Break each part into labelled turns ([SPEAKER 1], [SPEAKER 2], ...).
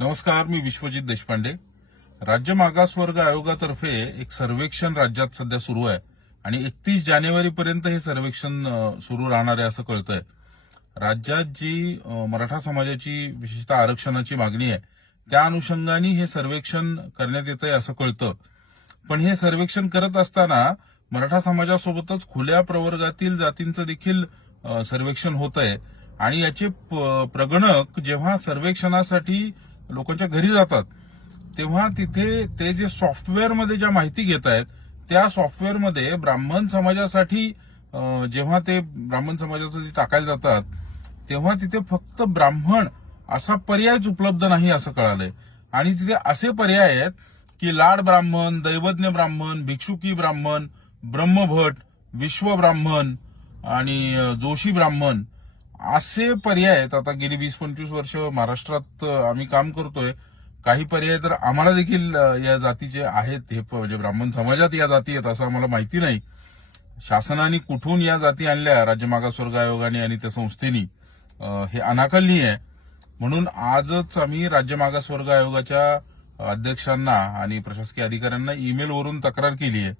[SPEAKER 1] नमस्कार मी विश्वजित देशपांडे. राज्य मागासवर्ग आयोगातर्फे एक सर्वेक्षण राज्यात सध्या सुरू आहे आणि एकतीस जानेवारीपर्यंत हे सर्वेक्षण सुरू राहणार आहे असं कळतंय. राज्यात जी मराठा समाजाची विशेषतः आरक्षणाची मागणी आहे त्या अनुषंगाने हे सर्वेक्षण करण्यात येत आहे असं कळतं. पण हे सर्वेक्षण करत असताना मराठा समाजासोबतच खुल्या प्रवर्गातील जातींचं देखील सर्वेक्षण होत आहे आणि याचे प- प्रगणक जेव्हा सर्वेक्षणासाठी लोकांच्या घरी जातात तेव्हा तिथे ते जे सॉफ्टवेअरमध्ये ज्या माहिती घेत आहेत त्या सॉफ्टवेअरमध्ये ब्राह्मण समाजासाठी जेव्हा ते ब्राह्मण समाजाचं जे टाकायला जातात तेव्हा तिथे फक्त ब्राह्मण असा पर्यायच उपलब्ध नाही असं कळालंय. आणि तिथे असे पर्याय आहेत की लाड ब्राह्मण दैवज्ञ ब्राह्मण भिक्षुकी ब्राह्मण ब्रह्मभट विश्व ब्राह्मण आणि जोशी ब्राह्मण असे पर्याय आहेत. आता गेली वीस पंचवीस वर्ष महाराष्ट्रात आम्ही काम करतोय. काही पर्याय तर आम्हाला देखील या जातीचे आहेत. हे प- म्हणजे ब्राह्मण समाजात या जाती आहेत असं आम्हाला माहिती नाही. शासनाने कुठून या जाती आणल्या? राज्य मागासवर्ग आयोगाने आणि त्या संस्थेनी. हे अनाकलनीय आहे. म्हणून आजच आम्ही राज्य मागासवर्ग आयोगाच्या अध्यक्षांना आणि प्रशासकीय अधिकाऱ्यांना ईमेलवरून तक्रार केली आहे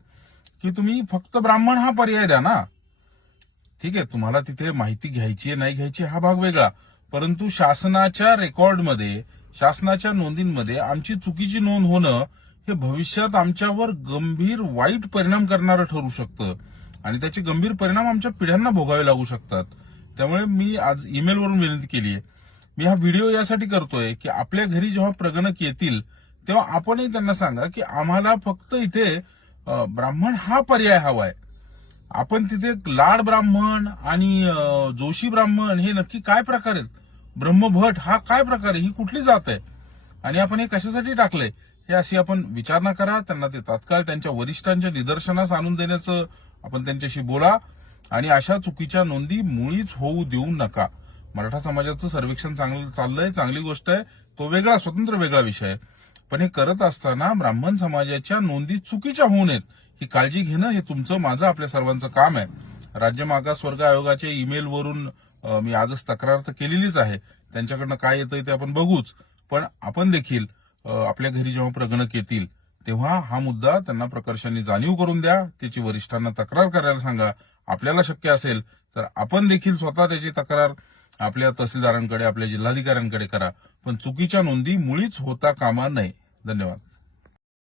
[SPEAKER 1] की तुम्ही फक्त ब्राह्मण हा पर्याय द्या ना. ठीक आहे तुम्हाला तिथे माहिती घ्यायची आहे नाही घ्यायची हा भाग वेगळा. परंतु शासनाच्या रेकॉर्डमध्ये शासनाच्या नोंदींमध्ये आमची चुकीची नोंद होणं हे भविष्यात आमच्यावर गंभीर वाईट परिणाम करणारं ठरू शकतं. आणि त्याचे गंभीर परिणाम आमच्या पिढ्यांना भोगावे लागू शकतात. त्यामुळे मी आज ईमेलवरून विनंती केली आहे. मी हा व्हिडिओ यासाठी करतोय की आपल्या घरी जेव्हा प्रगणक येतील तेव्हा आपणही त्यांना सांगा की आम्हाला फक्त इथे ब्राह्मण हा पर्याय हवा आहे आपण तिथे लाड ब्राह्मण आणि जोशी ब्राह्मण हे नक्की काय प्रकार आहेत? ब्रह्मभट हा काय प्रकार आहे? ही कुठली जात आहे? आणि आपण हे कशासाठी टाकलंय? हे अशी आपण विचारणा करा. त्यांना ते तात्काळ त्यांच्या वरिष्ठांच्या निदर्शनास आणून देण्याचं आपण त्यांच्याशी बोला. आणि अशा चुकीच्या नोंदी मुळीच होऊ देऊ नका. मराठा समाजाचं सर्वेक्षण चांगलं चाललंय चांगली गोष्ट आहे. तो वेगळा स्वतंत्र वेगळा विषय आहे. पण हे करत असताना ब्राह्मण समाजाच्या नोंदी चुकीच्या होऊ नयेत. ही काळजी घेणं हे तुमचं माझं आपल्या सर्वांचं काम आहे. राज्य मागासवर्ग आयोगाच्या ईमेलवरून मी आजच तक्रार तर केलेलीच आहे. त्यांच्याकडनं काय येतं ते आपण बघूच. पण आपण देखील आपल्या घरी जेव्हा प्रगणक येतील तेव्हा हा मुद्दा त्यांना प्रकर्षाने जाणीव करून द्या. त्याची वरिष्ठांना तक्रार करायला सांगा. आपल्याला शक्य असेल तर आपण देखील स्वतः त्याची तक्रार आपल्या तहसीलदारांकडे आपल्या जिल्हाधिकाऱ्यांकडे करा. पण चुकीच्या नोंदी मुळीच होता कामा नये. धन्यवाद.